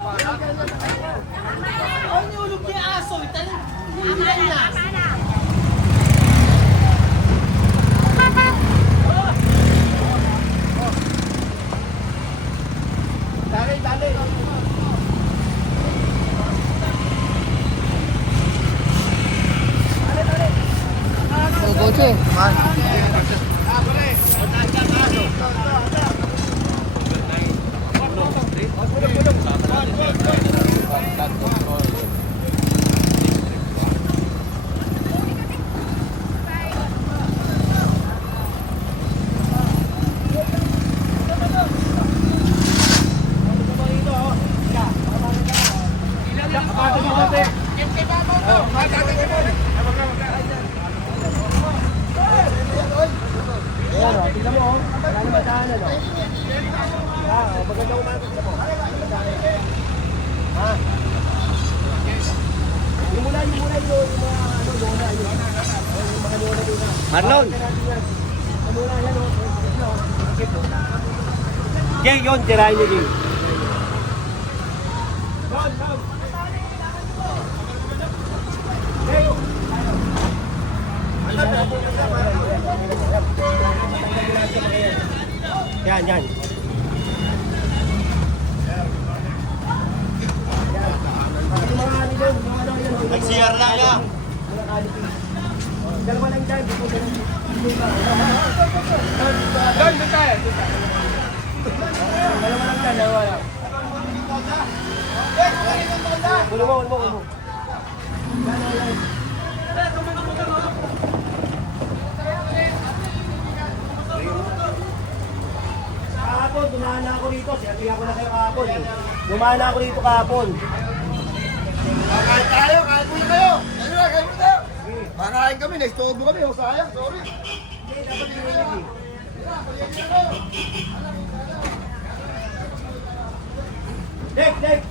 Ay, niulog niya yung aso. Ilan na. Dali. Kotse. Tignan mo, wala na madaanan, no? Maganda umagot na po. Ha? Yung mula yung mga lona, yung mga lona doon na. Marlon! Yung mula yan, no? Jay, yun, tirahin niyo, Jay. Yan. Nag-CR lang ya. Dalawa lang dyan. Dalawa lang. Ulo mo. Kahapon, dumaan na ako dito. Sinabihan ko na kayo kahapon. Dumaan na ako dito kahapon. Kain tayo, kain muna kayo. Kain muna tayo. Makain kami, na-istorbo kami. O sayang, sorry. Hindi, dapat dinilig eh. Dek!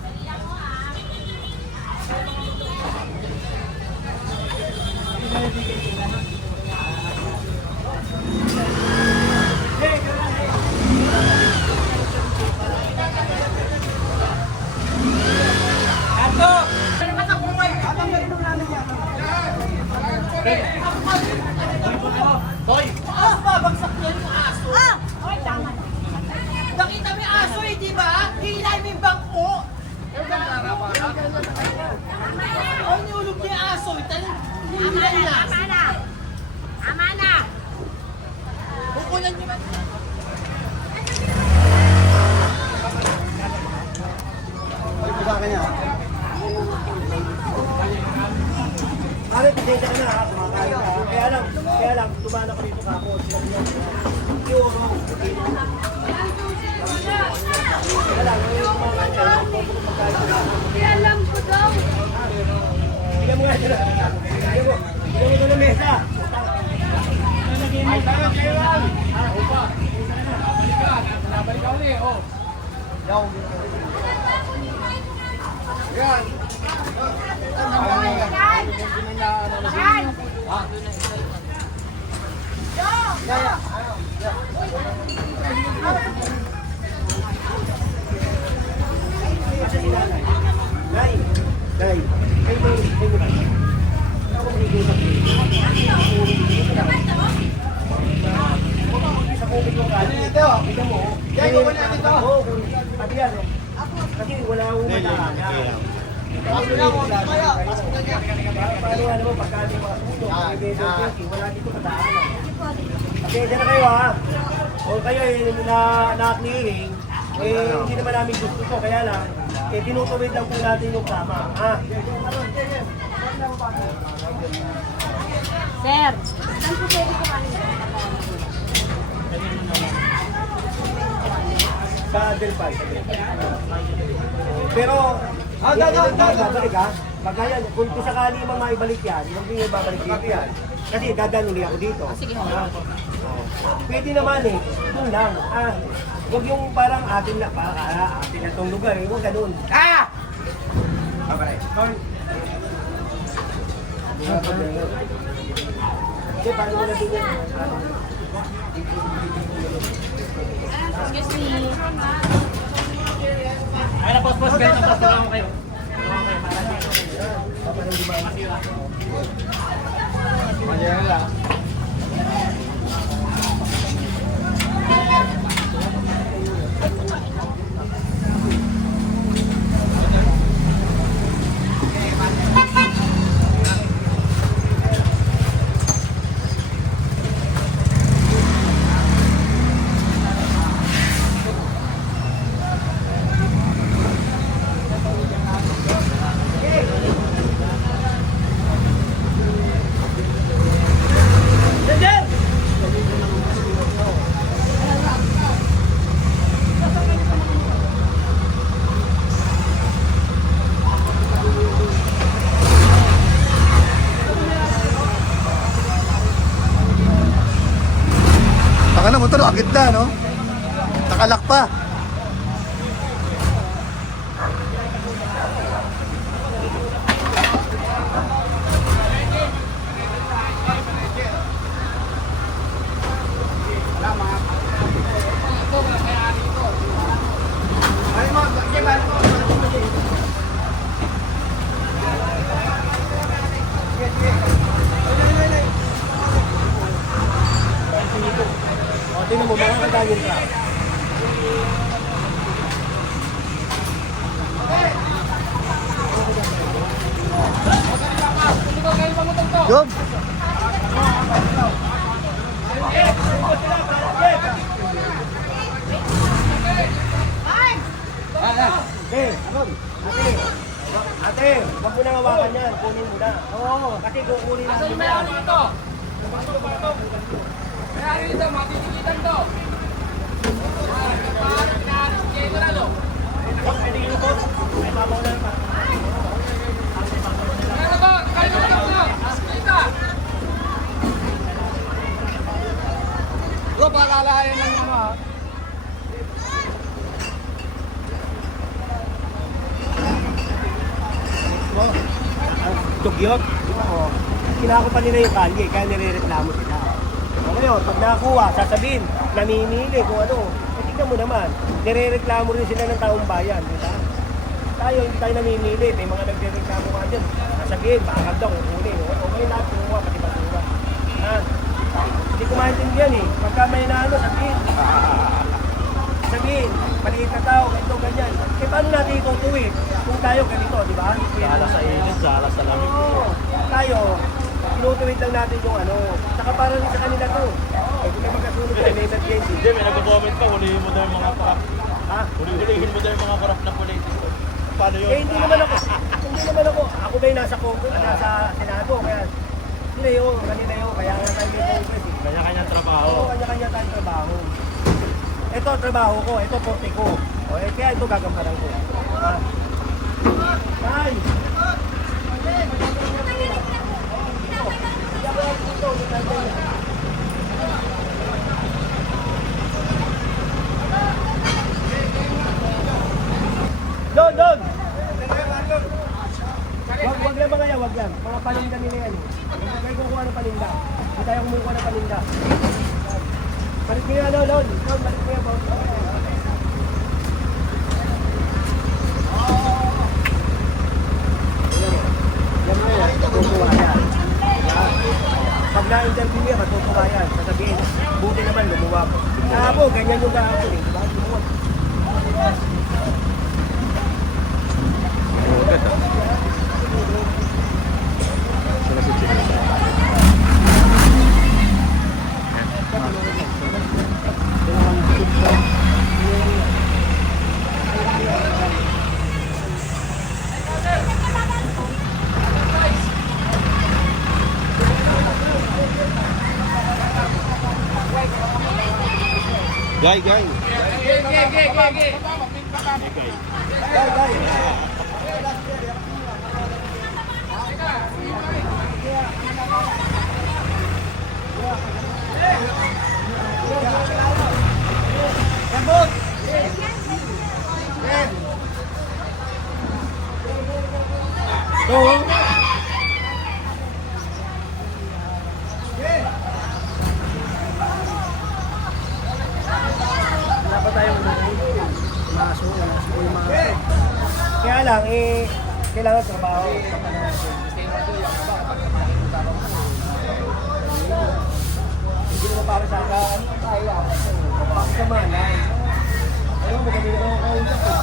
Hoy! Babagsak niya yung aso. Nakita mo yung aso eh, di ba? Hilay mo yung bangko. Ay, niulog niya yung aso. Ilan na. Tama na! Kukunan niyo ba? Pare, pasensya ka na ha, kumakain ka ha. Kaya lang, dumaan ako dito kahapon. Sinabi niya, yung kaya lang, yung kumakain ka, Hindi alam ko daw. bigyan mo nga siya na. Bigyan mo doon ng mesa. Ay, parang kayo lang. Upa. Nabalik ka ulit, oh. Yan. Nay, kayo ako mag-iusap din. Sa COVID yung kanya. Ito, bigyan mo. Kaya gawin natin ito. Oo, pati yan. Kasi wala akong madaanan. Paano ano mo, pagkali mga tulong, wala dito madaanan. Pasensya na kayo ha. O kayo na-clearing, hindi naman namin gusto to, kaya lang, tinutawid lang po natin yung tama. Ha? Sir, saan po pwede po kami? Sa Delphi. Pero, babalik ha. Pagka yan, kung sakali mang maibalik yan, hindi nyo babalik dito yan. Kasi dadaan uli ako dito. Sige ho. Pwede naman eh. Doon lang. Huwag yung parang atin na itong lugar eh. Huwag ganun. Sorry. Kasi paano mo natin yan? Excuse me. Ay na, boss. Mas ganito, mas tulungan kayo. Baka na motor, agit na, no? Nakalak pa. O, tingnan mo, mga kadayin ka. Job! Ate, ate, wag mo nang hawakan yan. Kunin mo na. Oo, kasi kukunin namin yan. Pwede yun po. May mabaw na naman. Bro, pakalayan lang mo, ha? Tugyot. Oo. Kinakupan nila yung kalye, kaya nire-reklamo sila. O ngayon, pag nakakuha, sasabihin, namimili kung ano. Eh, tignan mo naman, nire-reklamo rin sila ng taong bayan, di ba? Tayo, hindi tayo namimili. May mga nagre-reklamo ka dyan. Sasabihin, bakal daw, kukunin. O ngayon lahat, kumuha, pati basura. Ha? Hindi ko maintindihan eh. Pagka may naano, sabihin, maliit na tao, ito, ganyan. Eh, paano natin itutuwid? Kung tayo ganito, di ba? Sala sa init, sala sa lamig. Oo. Tayo, tinutuwid lang natin yung ano. Saka para rin sa kanila to. Eh, kung may magkasunod tayo, may emergency. Hindi, may nag-comment pa, hulihin mo daw yung mga parap. Ha? Hulihin mo daw yung mga parap na politiko. Paano yun? Eh, hindi naman ako. Hindi naman ako. Ako ba yung nasa Congress, nasa Senado, kaya sila yun, kanila yun. Kaya nga tayo may Congress eh. Kanya-kanyang trabaho. Oo, kanya-kanya tayong trabaho. Ito trabaho ko, ito porte ko. O, eh, kaya ito gagampanan ko. Ha? Tay! Don! Wag lang mga yan, wag lang. Mga paninda nila yan eh. Huwag kayo kukuha ng paninda. Hindi tayo kumukuha ng paninda. Balik mo yan, Don. Don, balik mo yan, Don. Yan mo yan, kukuha yan. Pag na-interview yan, matutuwa yan. Sasabihin, buti naman, lumuwa ko. Kahapon, ganyan yung kahapon eh. Diba? Lumuwa. Guy. Guy. Sabot! Ito. Wala pa tayong maso yung mga Kaya lang, kailangan trabaho. Hindi naman para sa akin, tayo pagsamahan. Ayaw mo kami naman kayo dito.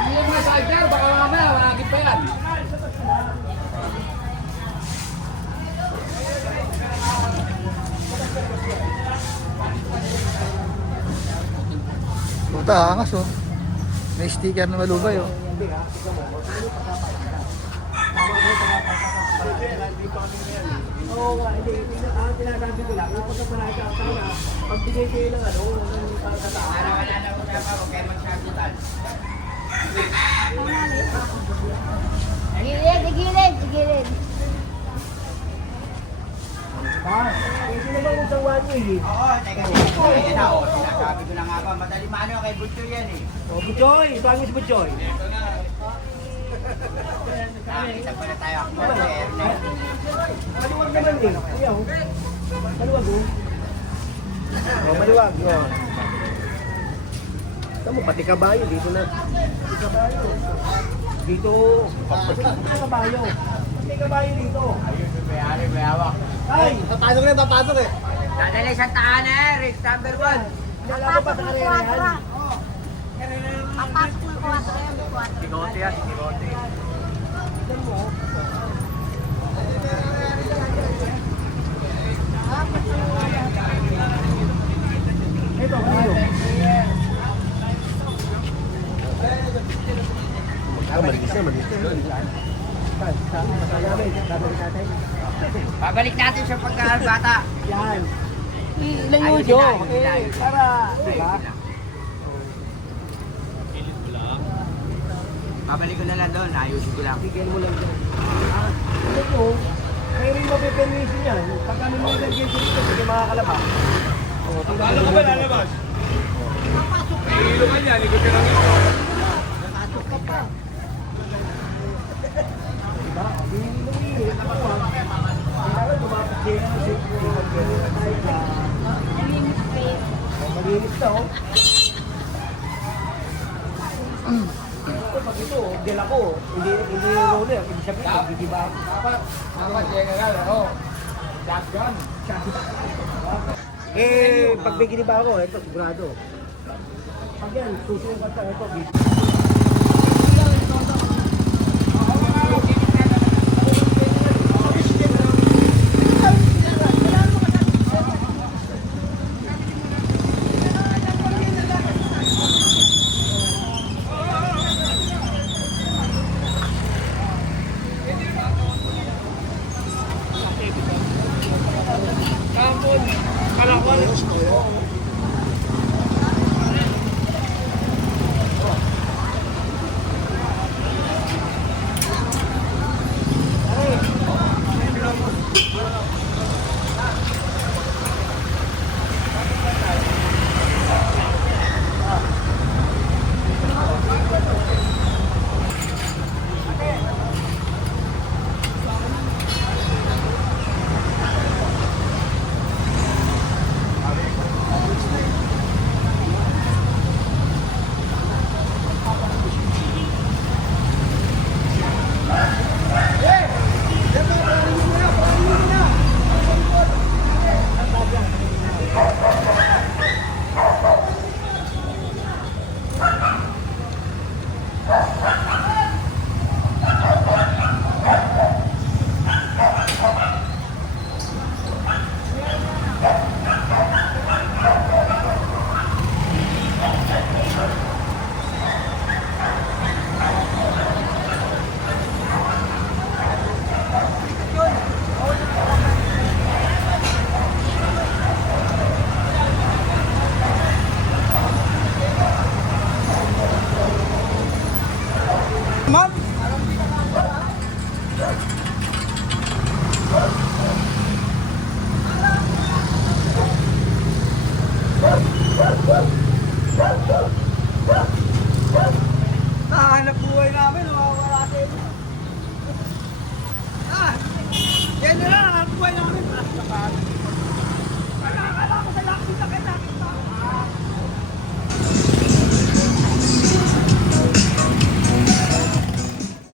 Hindi mo na sa akin, baka mamaya, makakit pa yan. Puta, angas oh. May sticker na malubay oh. Oo nga, hindi. Ang tinasabi ko lang, yung pagkapanay ka na, pagbigay kayo ng ano, ng pagkataan. Gilid, gilid, gilid. Hindi naman usang one way eh. Oo, teka, yan na, oh. Sinasabi ko na nga ba, madali mano kay Butcho yan eh. O, Butchoy, promise Butchoy. Nakakita pa na tayo ako. Maluwag naman eh. Ayaw. Maluwag oh. O, maluwag. O. Ito mo, pati kabayo. Dito na. Pati kabayo. Dito. Pati kabayo. Pati kabayo dito. Ayun, may hawak. Ay! Papasok na, papasok eh. Dadali siyang tahan eh, Rick, number 1. Lalako pa sa karera yan. Papasok ng 4 yan, 4. Sigote yan, sigote. Tignan mo. Ito, kayo. Babalik natin siya pagka-albata. Yan. Ilang Ayun yung jo. sila, ayun sila, ayun sila. Para, di ba? Babalik ko na lang doon, ayusin ko lang. Bigyan mo lang dyan. Ano po, kayo rin mapipermission yan. Pagka may mga emergency dito, sige makakalabas. Alam ko ba lalabas? Ilungan yan, ikot ka lang yun. Diba? Hindi ako kailangan lumapit kayo kasi malinis na oh. Ito, pag ito, gel ako, hindi roller, hindi siya pito, hindi ba? Dapat, yan nga lang, oh. Shotgun. Pag may giniba ako, ito, sigurado. Pag yan, susukat ka, ito, Nahanap buhay namin, nawawala natin. Yan na lang, hanap buhay namin.